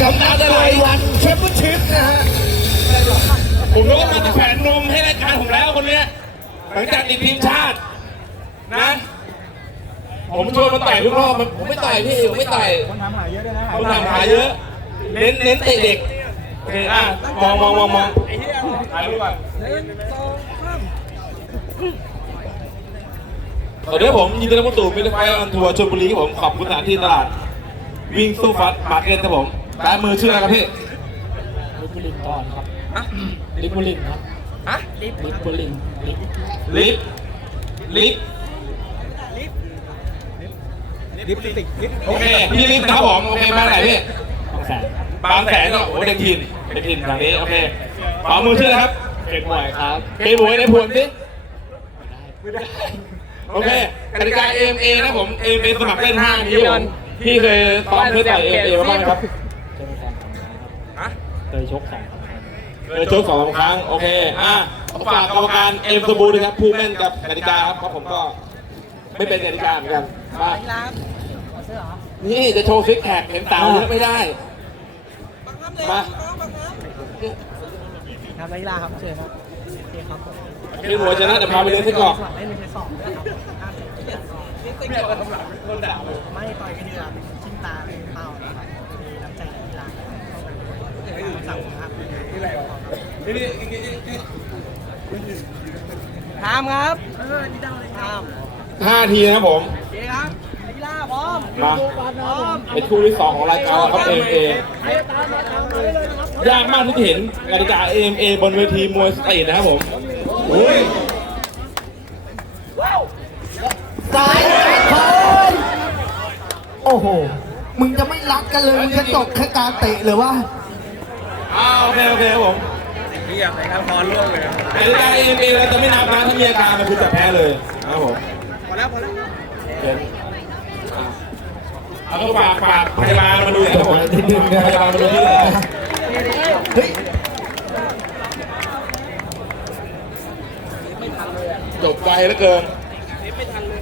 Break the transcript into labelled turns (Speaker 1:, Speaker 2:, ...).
Speaker 1: กับนัดไต้หวันแชมเปี้ยนชิพนะฮะผมรู้ว่ามันจะแขวนนมให้รายการผมแล้วคนนี้หลังจากติดทีมชาตินะผมชวนมันต่อยทุกรอบผมไม่ต่อยพี่ผมไม่ต่อยคนทำหาเยอะด้วยนะคนทำหาเยอะเน้นเตะเด็กโอเคมองถ่ายรูปก่อนเดี๋ยวผมยินดีต้อนรับสู่มิตรไฟออนทัวร์ชลบุรีครับผมขอบคุณสถานที่ตลาดวิ่งสู้ฟัดมาร์เก็ตครับผมแปะมือชื่ออะไรครับพี่
Speaker 2: ลิปบุลินก่อนครับลิปบุลินครับลิปบุลิน
Speaker 1: ลิปโอเคพี่ลิปนะครับผมโอเคมาไหนพี่บางแสนก็โอ้เด็กถิ่นทางนี้โอเคขอมือชื่ออะไรครับ
Speaker 2: เกมมวยครับ
Speaker 1: เกมมวยในพวนสิโอเคกติกา AMA นะผม AMA สมัครเล่น5นี้ผมพี่เคยซ้อมเพื่อต่อย AMA มาบ้างไหมครับ
Speaker 2: เคยชก
Speaker 1: 2 ครั้งโอเคฝากกรรมการเอ็มสบูนะครับผู้แม่นกับกติกาครับเพราะผมก็ไม่เป็นกติกาเหมือนกันมานี่จะโชว์ซิกแพคเห็นสาวเยอะไม่ได้มา
Speaker 2: ครับนักกีฬาครับเชิญครับ
Speaker 1: พี่หัวชนะแต่พาไปเล่นที่เกาะ
Speaker 2: เล่นใน2ด้วยครับไม่ต่อยกันดีกว่าชิ้นตาเป็นเป้านะครับมีน้ำใจนักกีฬาสั่งครับทามครับนี่เดาเลยทาม
Speaker 1: 5 ทีนะครับผม
Speaker 2: โอเคครับนักกีฬาพร้อม
Speaker 1: มาเป็นคู่ที่2ของรายการครับ AMA ยากมากที่จะเห็นกติกา AMA บนเวทีมวยสตรีทนะครับผม
Speaker 3: สายคนโอ้โหมึงจะไม่รักกันเลยมึงจะจบแค่การเตะหรือว่า
Speaker 1: โอเคครับผม
Speaker 2: พี่อยากไหนครับพอล่วงเลย
Speaker 1: กติกา AMA เราจะไม่นับนะถ้ามีอาการมันคือจะแพ้เลยนะครับผม
Speaker 2: พอแล้ว
Speaker 1: เอาก็ฝากพยาบาลมาดูครับผมพยาบาลมาดูที่เลยเฮ้ยจบไกลเหลือเกิน